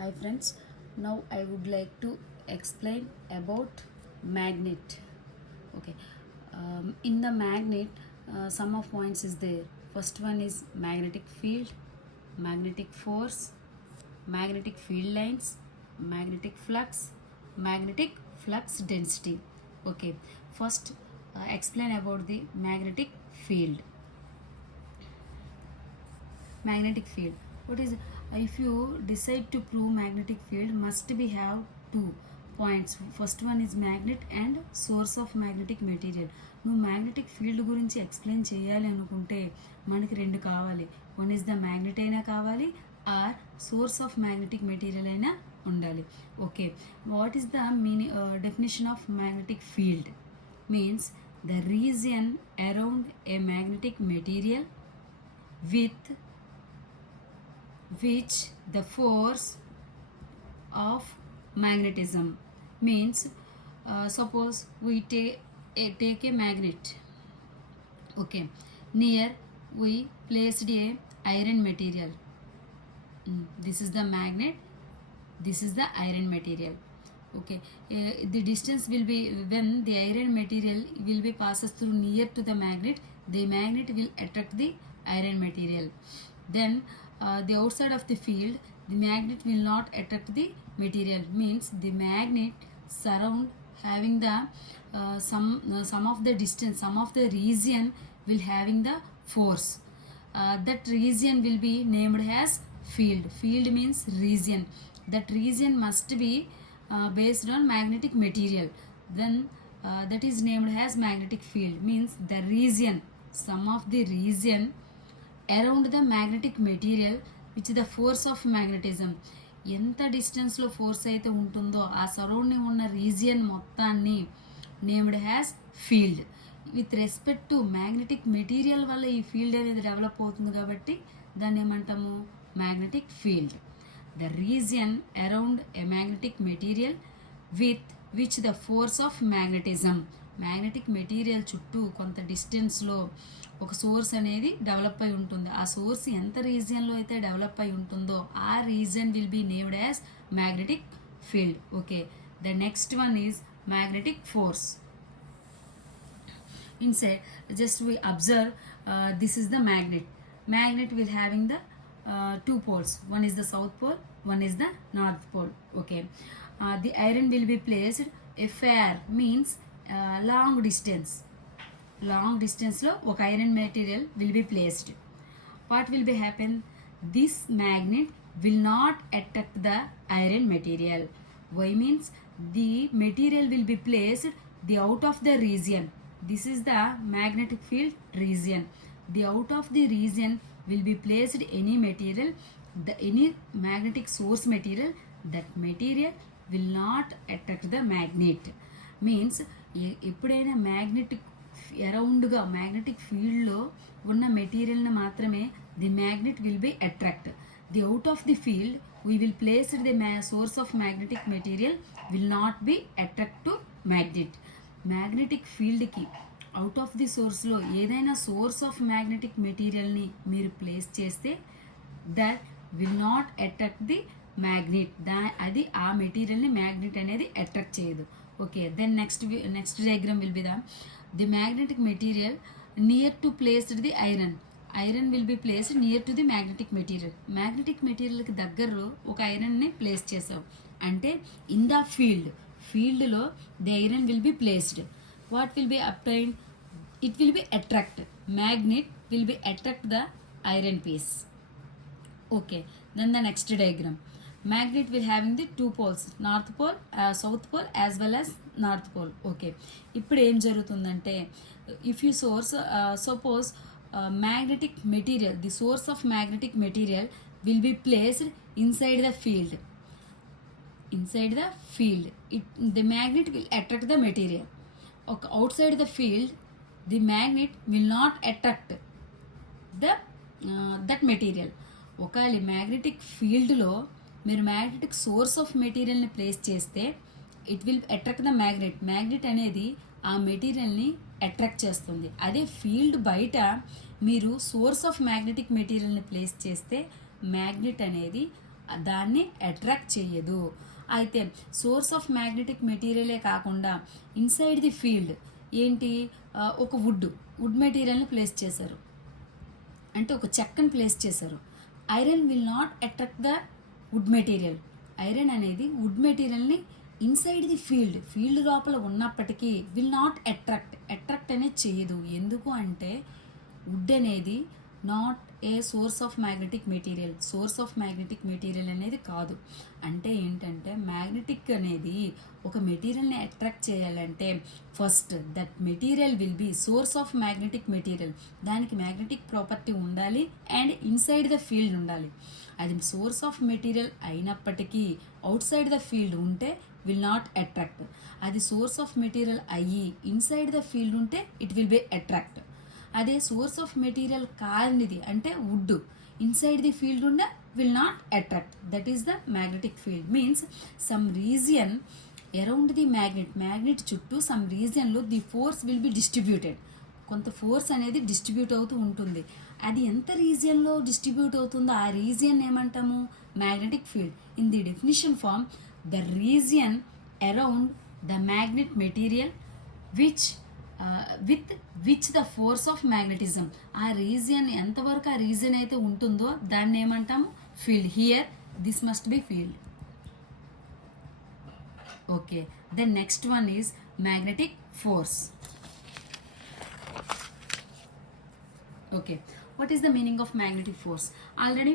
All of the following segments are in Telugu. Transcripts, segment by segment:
Hi friends, now I would like to explain about magnet. Okay, in the magnet, some of points is there. First one is magnetic field, magnetic force, magnetic field lines, magnetic flux density. Okay, first explain about the magnetic field. Magnetic field, what is, if you decide to prove magnetic field must be have two points. First one is magnet and source of magnetic material. నువ్వు మ్యాగ్నెటిక్ ఫీల్డ్ గురించి ఎక్స్ప్లెయిన్ చేయాలి అనుకుంటే మనకి రెండు కావాలి. వన్ ఇస్ ద మ్యాగ్నెట్ అయినా కావాలి, or source of magnetic material అయినా ఉండాలి. Okay, what is the meaning definition of magnetic field? Means the region around a magnetic material with which the force of magnetism, means suppose we take a magnet. Okay, near we placed a iron material. This is the magnet, this is the iron material. Okay, the distance will be, when the iron material will be passes through near to the magnet will attract the iron material. Then the outside of the field, the magnet will not attract the material, means the magnet surround having the some of the distance, some of the region will having the force. That region will be named as field. Field means region. That region must be based on magnetic material. Then that is named as magnetic field, means the region, some of the region around the magnetic material which the force of magnetism. ఎంత డిస్టెన్స్లో ఫోర్స్ అయితే ఉంటుందో ఆ సరౌండింగ్ ఉన్న రీజియన్ మొత్తాన్ని named has field. With respect to magnetic material వల్ల ఈ ఫీల్డ్ అనేది డెవలప్ అవుతుంది కాబట్టి దాన్ని ఏమంటాము? Magnetic field. The region around a magnetic material with which the force of magnetism. Magnetic material చుట్టూ కొంత డిస్టెన్స్లో ఒక సోర్స్ అనేది డెవలప్ అయి ఉంటుంది. ఆ సోర్స్ ఎంత రీజియన్లో అయితే డెవలప్ అయి ఉంటుందో ఆ region will be named as magnetic field. Okay, the next one is magnetic force. Inside, just we observe, this is the magnet will having the two poles. One is the south pole, one is the north pole. Okay, the iron will be placed FAR, means long distance లో ఒక iron material will be placed. What will be happen? This magnet will not attract the iron material. Why means the material will be placed the out of the region. This is the magnetic field region. The out of the region will be placed any material, any magnetic source material. That material will not attract the magnet. Means ఎప్పుడైనా మ్యాగ్నెటిక్ అరౌండ్గా మ్యాగ్నెటిక్ ఫీల్డ్లో ఉన్న మెటీరియల్ని మాత్రమే the magnet will be attract. The out of the field we will place the source of magnetic material will not be attract to magnet. Magnetic ఫీల్డ్కి అవుట్ ఆఫ్ ది సోర్స్లో ఏదైనా సోర్స్ ఆఫ్ మ్యాగ్నెటిక్ మెటీరియల్ని మీరు ప్లేస్ చేస్తే that will not attract the magnet. అది ఆ మెటీరియల్ని మ్యాగ్నెట్ అనేది అట్రాక్ట్ చేయదు. Okay, then next diagram will be the magnetic material near to placed the iron will be placed near to the magnetic material కి దగ్గరలో ఒక ఐరన్ ని ప్లేస్ చేసావు అంటే ఇన్ ద ఫీల్డ్లో the iron will be placed. What will be obtained? It will be attract. Magnet will be attract the iron piece. Okay, then the next diagram. Magnet will having the two poles, north pole, south pole as well as north pole. Okay, ఇప్పుడు ఏం జరుగుతుందంటే if you source suppose magnetic material, the source of magnetic material will be placed inside the field. The magnet will attract the material. Okay, outside the field the magnet will not attract the that material. ఒకవేళ మ్యాగ్నెటిక్ ఫీల్డ్లో మీరు మ్యాగ్నెటిక్ సోర్స్ ఆఫ్ మెటీరియల్ని ప్లేస్ చేస్తే it will attract the magnet అనేది ఆ మెటీరియల్ని అట్రాక్ట్ చేస్తుంది. అదే ఫీల్డ్ బయట మీరు సోర్స్ ఆఫ్ మ్యాగ్నెటిక్ మెటీరియల్ని ప్లేస్ చేస్తే మ్యాగ్నెట్ అనేది దాన్ని అట్రాక్ట్ చేయదు. అయితే సోర్స్ ఆఫ్ మ్యాగ్నెటిక్ మెటీరియలే కాకుండా ఇన్సైడ్ ది ఫీల్డ్ ఏంటి, ఒక వుడ్ మెటీరియల్ని ప్లేస్ చేశారు, అంటే ఒక చెక్కని ప్లేస్ చేశారు. Iron will not attract the wood material. Iron అనేది వుడ్ మెటీరియల్ని ఇన్సైడ్ ది ఫీల్డ్ లోపల ఉన్నప్పటికీ విల్ నాట్ అట్రాక్ట్ అనేది చేయదు. ఎందుకు అంటే వుడ్ అనేది not a source of magnetic material అనేది కాదు. అంటే ఏంటంటే మ్యాగ్నెటిక్ అనేది ఒక మెటీరియల్ని అట్రాక్ట్ చేయాలంటే first that material will B source of magnetic material. దానికి మ్యాగ్నెటిక్ ప్రాపర్టీ ఉండాలి అండ్ ఇన్సైడ్ ద ఫీల్డ్ ఉండాలి. అది సోర్స్ ఆఫ్ మెటీరియల్ అయినప్పటికీ అవుట్ సైడ్ ద ఫీల్డ్ ఉంటే విల్ నాట్ అట్రాక్ట్. అది సోర్స్ ఆఫ్ మెటీరియల్ అయ్యి ఇన్సైడ్ ద ఫీల్డ్ ఉంటే ఇట్ విల్ బి అట్రాక్ట్. అదే సోర్స్ ఆఫ్ మెటీరియల్ కానిది అంటే వుడ్ ఇన్సైడ్ ది ఫీల్డ్ ఉండే will not attract. That is the magnetic field. Means some region around the magnet చుట్టూ సమ్ రీజియన్లో the force will be distributed. కొంత ఫోర్స్ అనేది డిస్ట్రిబ్యూట్ అవుతూ ఉంటుంది. అది ఎంత రీజియన్లో డిస్ట్రిబ్యూట్ అవుతుందో ఆ రీజియన్ ఏమంటాము, magnetic field. In the definition form the region around the magnet material with which the force of magnetism. ఆ రీజియన్ ఎంతవరకు ఆ రీజియన్ అయితే ఉంటుందో దాన్ని ఏమంటాము, field. Here this must be field. Okay, then next one is magnetic force. Okay, what is the meaning of magnetic force? Already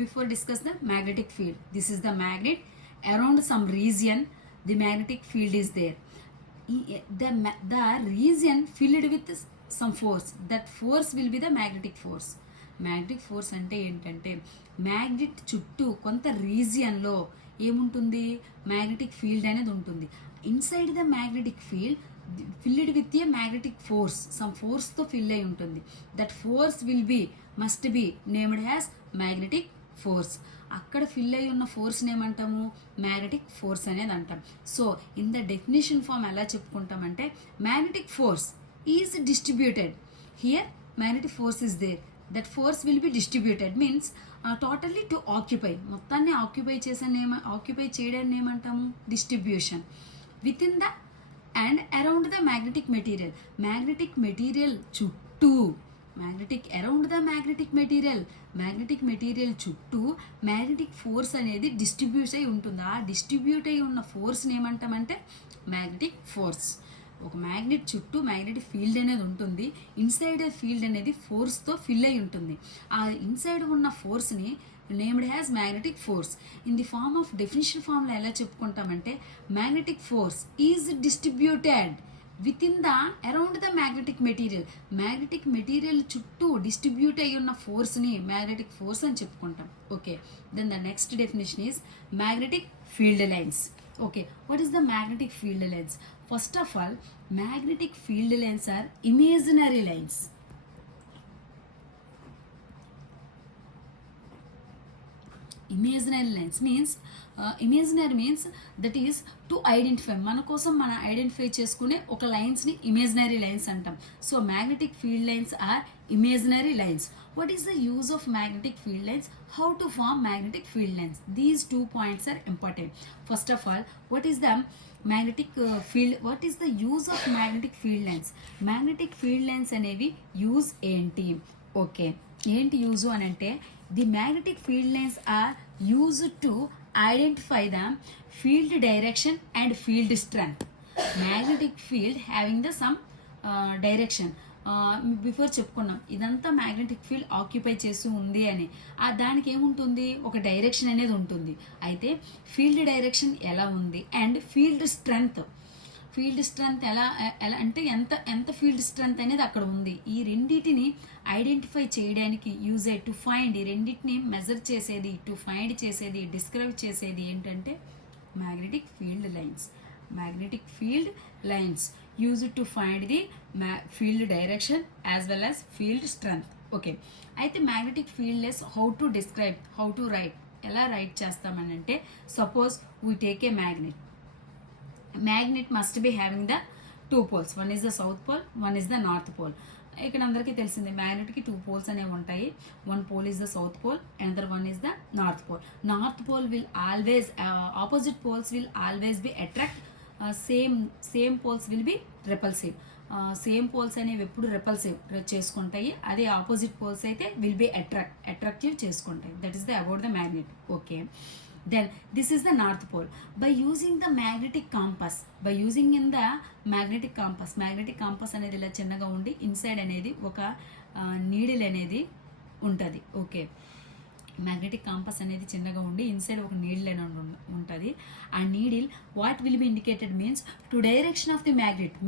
before discuss the magnetic field. This is the magnet around some region, the magnetic field is there. The region filled with some force, that force will be the magnetic force. Magnetic force అంటే ఏంటంటే మ్యాగ్నెట్ చుట్టూ కొంత రీజియన్లో ఏముంటుంది, మ్యాగ్నెటిక్ ఫీల్డ్ అనేది ఉంటుంది. Inside the magnetic field filled with a magnetic force, some ఫోర్స్తో ఫిల్ అయి ఉంటుంది. That force will be must be named has magnetic force. అక్కడ ఫిల్ అయి ఉన్న ఫోర్స్ని ఏమంటాము, మ్యాగ్నెటిక్ ఫోర్స్ అనేది అంటాం. So in the definition form ఎలా చెప్పుకుంటామంటే magnetic force is distributed. Here magnetic force is there, that force will be distributed. Means totally to occupy, మొత్తాన్ని ఆక్యుపై చేయడాన్ని ఏమంటాము, distribution. With in the and around the magnetic material చుట్టూ, అరౌండ్ ద మ్యాగ్నెటిక్ మెటీరియల్ చుట్టూ మ్యాగ్నెటిక్ ఫోర్స్ అనేది డిస్ట్రిబ్యూట్ అయి ఉంటుంది. ఆ డిస్ట్రిబ్యూట్ అయి ఉన్న ఫోర్స్ని ఏమంటామంటే మ్యాగ్నెటిక్ ఫోర్స్. ఒక మ్యాగ్నెట్ చుట్టూ మ్యాగ్నెటిక్ ఫీల్డ్ అనేది ఉంటుంది. ఇన్సైడ్ ఫీల్డ్ అనేది ఫోర్స్తో ఫిల్ అయి ఉంటుంది. ఆ ఇన్సైడ్ ఉన్న ఫోర్స్ని named has magnetic force. In the form of definition ఫామ్లో ఎలా చెప్పుకుంటామంటే magnetic force is distributed with in the around the magnetic material చుట్టూ డిస్ట్రిబ్యూట్ అయి ఉన్న ఫోర్స్ని మ్యాగ్నెటిక్ ఫోర్స్ అని చెప్పుకుంటాం. Okay, then the next definition is magnetic field lines. Okay, what is the magnetic field lines? First of all, magnetic field lines are imaginary lines. Imaginary lines means imaginary means that is to identify, మన కోసం మనం ఐడెంటిఫై చేసుకునే ఒక లైన్స్ని ఇమేజినరీ లైన్స్ అంటాం. So magnetic field lines are imaginary lines. What is the use of magnetic field lines? How to form magnetic field lines? These 2 points are important. First of all, what is the magnetic field? What is the use of magnetic field lines? Magnetic field lines అనేవి యూజ్ ఏంటి? ఓకే, ఏంటి యూజు అని అంటే the magnetic field lines are used to identify the field direction and field strength. Magnetic field having the some direction. Before చెప్పుకున్నాం ఇదంతా మ్యాగ్నెటిక్ ఫీల్డ్ ఆక్యుపై చేసి ఉంది అని. దానికి ఏముంటుంది, ఒక డైరెక్షన్ అనేది ఉంటుంది. అయితే ఫీల్డ్ డైరెక్షన్ ఎలా ఉంది అండ్ ఫీల్డ్ స్ట్రెంగ్త్ ఎలా అంటే ఎంత ఫీల్డ్ స్ట్రెంగ్త్ అనేది అక్కడ ఉంది. ఈ రెండింటిని ఐడెంటిఫై చేయడానికి యూజ్ అయ్యి టు ఫైండ్, ఈ రెండింటిని మెజర్ చేసేది, టు ఫైండ్ చేసేది, డిస్క్రైబ్ చేసేది ఏంటంటే magnetic field lines used to find the field direction as well as field strength. Okay, అయితే magnetic field less how to describe, how to write, ఎలా రైట్ చేస్తామని అంటే suppose we take a magnet must be having the 2 poles. One is the south pole, one is the north pole. ఇక్కడ అందరికీ తెలిసింది మ్యాగ్నెట్కి 2 poles అనేవి ఉంటాయి. 1 pole is the south pole, another one is the north pole. North pole will always opposite poles will always be attract, same poles will be repulsive. Same poles అనేవి ఎప్పుడు రెపల్సివ్ చేసుకుంటాయి, అదే ఆపోజిట్ పోల్స్ అయితే విల్ బి అట్రాక్టివ్ చేసుకుంటాయి. That is the about the magnet. Okay, then this is the north pole. By using the magnetic compass, magnetic compass అనేది ఇలా చిన్నగా ఉండి ఇన్సైడ్ అనేది ఒక నీడిల్ అనేది ఉంటుంది. ఓకే, మ్యాగ్నెటిక్ కాంపస్ అనేది చిన్నగా ఉండి ఇన్సైడ్ ఒక నీడిల్ అనేది ఉంటుంది. ఆ needle what will be indicated means to direction of the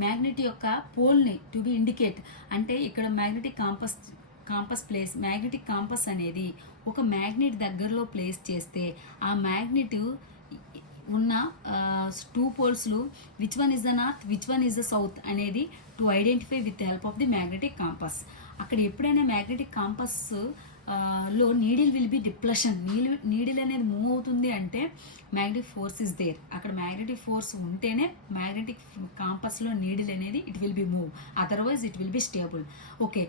magnet యొక్క పోల్ని టు బి ఇండికేట్. అంటే ఇక్కడ మ్యాగ్నెటిక్ కాంపస్ అనేది ఒక మ్యాగ్నెట్ దగ్గరలో ప్లేస్ చేస్తే ఆ మ్యాగ్నెట్ ఉన్న టూ పోల్స్లు which one is the north, which one is the south అనేది to identify with the help of the magnetic compass. అక్కడ ఎప్పుడైనా మ్యాగ్నెటిక్ కాంపస్ లో needle will be depression, needle అనేది మూవ్ అవుతుంది అంటే మ్యాగ్నెటిక్ ఫోర్స్ ఇస్ దేర్. అక్కడ మ్యాగ్నెటిక్ ఫోర్స్ ఉంటేనే మ్యాగ్నెటిక్ కాంపస్లో నీడిల్ అనేది it will be move, otherwise it will be stable. Okay,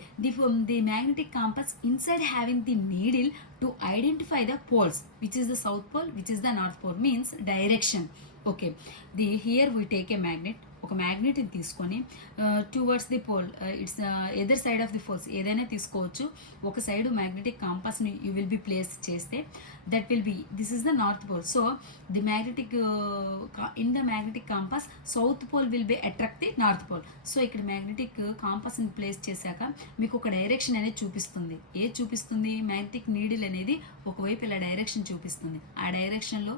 the magnetic compass inside having the needle to identify the poles which is the south pole, which is the north pole means direction. Okay, here we take a magnet, ఒక మ్యాగ్నెట్ని తీసుకొని towards the pole, it's either side of the poles ఏదైనా తీసుకోవచ్చు. ఒక సైడ్ మ్యాగ్నెటిక్ కాంపస్ని యూ విల్ బి ప్లేస్ చేస్తే that will be this is the north pole. So the magnetic in the magnetic compass south pole will be attract the north pole. So ఇక్కడ మ్యాగ్నెటిక్ కాంపస్ని ప్లేస్ చేశాక మీకు ఒక డైరెక్షన్ అనేది చూపిస్తుంది. ఏది చూపిస్తుంది? మ్యాగ్నెటిక్ నీడిల్ అనేది ఒకవైపు ఇలా డైరెక్షన్ చూపిస్తుంది. ఆ డైరెక్షన్లో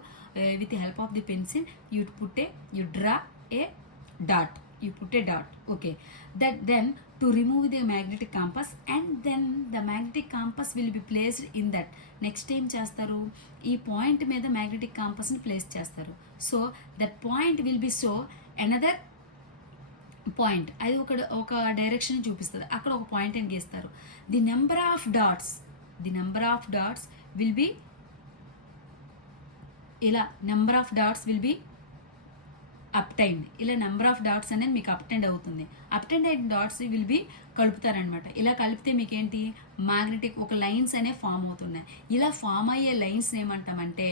with the help of the pencil you draw a dot, you put a dot. Okay, that then to remove the magnetic compass and then the magnetic compass will be placed in that. Next ఏం చేస్తారు? ఈ పాయింట్ మీద మ్యాగ్నెటిక్ కాంపస్ని ప్లేస్ చేస్తారు. So that point will be so another point, అది ఒక డైరెక్షన్ చూపిస్తుంది. అక్కడ ఒక పాయింట్ అని గీస్తారు. The number of dots will be ఇలా, number of dots will be obtained. ఇలా నెంబర్ ఆఫ్ డాట్స్ అనేది మీకు అప్టెండ్ అవుతుంది. అప్టెండ్ అయిన డాట్స్ విల్ బి కలుపుతారనమాట. ఇలా కలిపితే మీకేంటి మ్యాగ్నెటిక్ ఒక లైన్స్ అనేవి ఫామ్ అవుతున్నాయి. ఇలా ఫామ్ అయ్యే లైన్స్ ఏమంటామంటే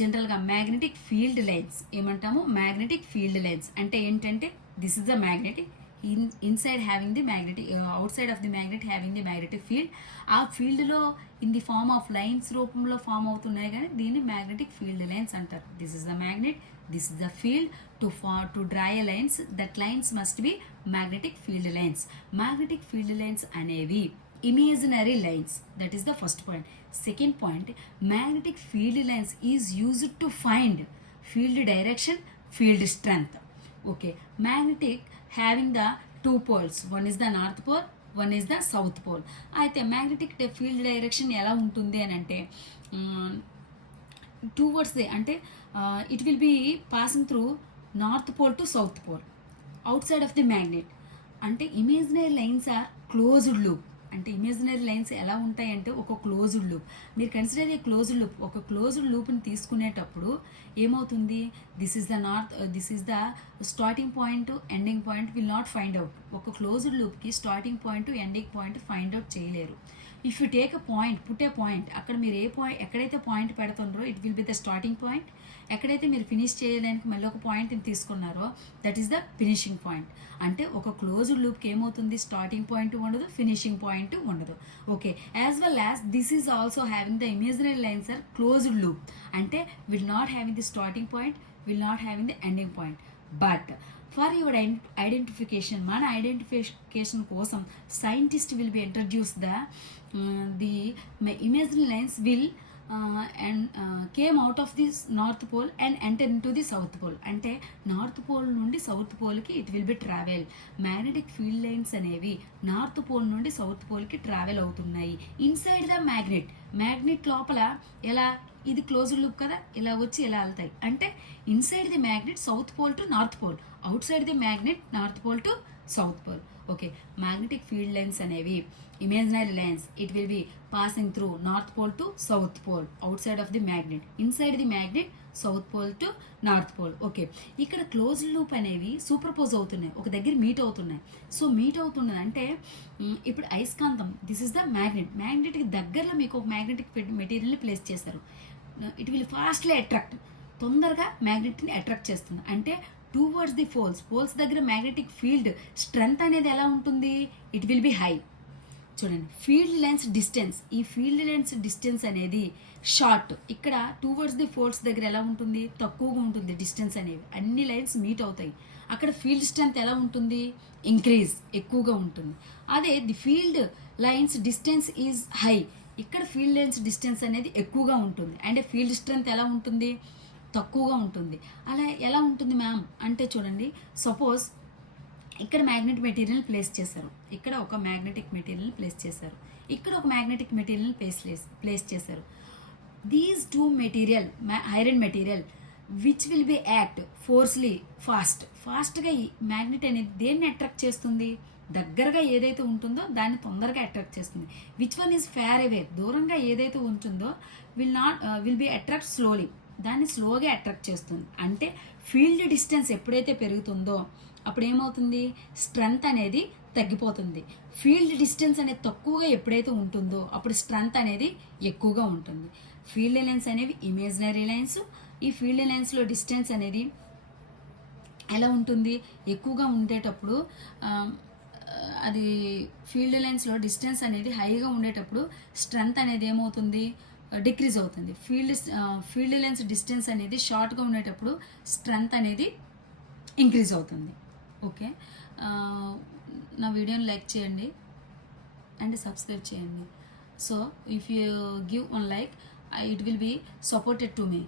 జనరల్గా మ్యాగ్నెటిక్ ఫీల్డ్ లైన్స్ ఏమంటాము? మ్యాగ్నెటిక్ ఫీల్డ్ లైన్స్ అంటే ఏంటంటే this is the magnetic inside having the magnetic, outside of the magnet having the magnetic field. ఆ ఫీల్డ్లో in the form of lines రూపంలో ఫామ్ అవుతున్నాయి కానీ దీన్ని మ్యాగ్నెటిక్ ఫీల్డ్ లైన్స్ అంటారు. This is the magnet, this is the field. To draw a lines, that lines must be magnetic field lines. Magnetic field lines అనేవి imaginary lines. That is the first point. Second point, magnetic field lines is used to find field direction, field strength. Okay, magnetic having the two poles, one is the north pole, one is the south pole. అయితే మ్యాగ్నెటిక్ ఫీల్డ్ డైరెక్షన్ ఎలా ఉంటుంది అని అంటే టువర్డ్స్ ది అంటే it will be passing through north pole to south pole outside of the magnet. అంటే imaginary lines are closed loop. అంటే ఇమేజినరీ లైన్స్ ఎలా ఉంటాయంటే ఒక క్లోజ్డ్ లూప్. మీరు కన్సిడర్ ఏ క్లోజ్డ్ లూప్. ఒక క్లోజ్డ్ లూప్ని తీసుకునేటప్పుడు ఏమవుతుంది? This is the starting point, ending point will not find out. ఒక క్లోజ్డ్ లూప్కి starting point, ending point find out చేయలేరు. If you take a point, put a point, అక్కడ మీరు ఎక్కడైతే పాయింట్ పెడుతుండ్రో it will be the starting point. ఎక్కడైతే మీరు ఫినిష్ చేయడానికి మళ్ళీ ఒక పాయింట్ని తీసుకున్నారో that is the finishing point. అంటే ఒక క్లోజ్డ్ లూప్కి ఏమవుతుంది? స్టార్టింగ్ పాయింట్ ఉండదు, ఫినిషింగ్ పాయింట్ ఉండదు. Okay, as well as this is also having the imaginary lines are closed loop. అంటే will not having the starting point, will not having the ending point. But for your identification, మన ఐడెంటిఫికేషన్ కోసం scientist will be introduce the imaginary lines will came out of the north pole and enter in to the south pole. అంటే నార్త్ పోల్ నుండి south పోల్కి it will B travel. Magnetic field lines అనేవి నార్త్ పోల్ నుండి సౌత్ పోల్కి ట్రావెల్ అవుతున్నాయి ఇన్సైడ్ ద మ్యాగ్నెట్ లోపల. ఎలా? ఇది క్లోజ్డ్ లూప్ కదా, ఇలా వచ్చి ఇలా వెళ్తాయి. అంటే inside the magnet south pole to north pole, outside the magnet north pole to south pole. Okay, magnetic field lines అనేవి imaginary lines, it will be passing through north pole to south pole outside of the magnet, inside the magnet south pole to north pole. Okay, ఇక్కడ క్లోజ్ లూప్ అనేవి సూపర్పోజ్ అవుతున్నాయి, ఒక దగ్గర మీట్ అవుతున్నాయి. సో మీట్ అవుతున్నది అంటే ఇప్పుడు అయస్కాంతం, దిస్ ఇస్ ద మ్యాగ్నెట్, మ్యాగ్నెట్కి దగ్గరలో మీకు ఒక మ్యాగ్నెటిక్ మెటీరియల్ని ప్లేస్ చేశారు. ఇట్ విల్ ఫాస్ట్లీ అట్రాక్ట్, తొందరగా మ్యాగ్నెట్ని అట్రాక్ట్ చేస్తుంది. అంటే టువర్డ్స్ ది పోల్స్ దగ్గర మ్యాగ్నెటిక్ ఫీల్డ్ స్ట్రెంగ్త్ అనేది ఎలా ఉంటుంది, ఇట్ విల్ బి హై. చూడండి, ఫీల్డ్ లెన్స్ డిస్టెన్స్, ఈ ఫీల్డ్ లెన్స్ డిస్టెన్స్ అనేది షార్ట్. ఇక్కడ టువర్డ్స్ ది పోల్స్ దగ్గర ఎలా ఉంటుంది, తక్కువగా ఉంటుంది డిస్టెన్స్ అనేవి, అన్ని లైన్స్ మీట్ అవుతాయి. అక్కడ ఫీల్డ్ స్ట్రెంత్ ఎలా ఉంటుంది, ఇంక్రీజ్, ఎక్కువగా ఉంటుంది. అదే the field lines distance is high, ఇక్కడ ఫీల్డ్ లైన్స్ డిస్టెన్స్ అనేది ఎక్కువగా ఉంటుంది. అంటే ఫీల్డ్ స్ట్రెంత్ ఎలా ఉంటుంది, తక్కువగా ఉంటుంది. అలా ఎలా ఉంటుంది మ్యామ్ అంటే చూడండి, సపోజ్ ఇక్కడ మ్యాగ్నెటిక్ మెటీరియల్ ప్లేస్ చేశారు, ఇక్కడ ఒక మ్యాగ్నెటిక్ మెటీరియల్ ప్లేస్ చేశారు, ఇక్కడ ఒక మ్యాగ్నెటిక్ మెటీరియల్ ప్లేస్ చేశారు. These two material, iron material which will be act ఫోర్స్లీ ఫాస్ట్గా ఈ మ్యాగ్నెట్ అనేది దేన్ని అట్రాక్ట్ చేస్తుంది, దగ్గరగా ఏదైతే ఉంటుందో దాన్ని తొందరగా అట్రాక్ట్ చేస్తుంది. విచ్ వన్ ఈజ్ ఫేర్ అవే, దూరంగా ఏదైతే ఉంటుందో విల్ బి అట్రాక్ట్ స్లోలీ, దాన్ని స్లోగా అట్రాక్ట్ చేస్తుంది. అంటే ఫీల్డ్ డిస్టెన్స్ ఎప్పుడైతే పెరుగుతుందో అప్పుడు ఏమవుతుంది, స్ట్రెంగ్త్ అనేది తగ్గిపోతుంది. ఫీల్డ్ డిస్టెన్స్ అనేది తక్కువగా ఎప్పుడైతే ఉంటుందో అప్పుడు స్ట్రెంగ్త్ అనేది ఎక్కువగా ఉంటుంది. ఫీల్డ్ లైన్స్ అనేవి ఇమేజినరీ లైన్స్. ఈ ఫీల్డ్ లైన్స్లో డిస్టెన్స్ అనేది ఎలా ఉంటుంది, ఎక్కువగా ఉండేటప్పుడు అది ఫీల్డ్ లైన్స్లో డిస్టెన్స్ అనేది హైగా ఉండేటప్పుడు స్ట్రెంగ్త్ అనేది ఏమవుతుంది, డిక్రీజ్ అవుతుంది. ఫీల్డ్ లైన్స్ డిస్టెన్స్ అనేది షార్ట్గా ఉండేటప్పుడు స్ట్రెంగ్త్ అనేది ఇంక్రీజ్ అవుతుంది. ఓకే, నా వీడియోని లైక్ చేయండి అండ్ సబ్స్క్రైబ్ చేయండి. So if you give one like, it will be supported to me.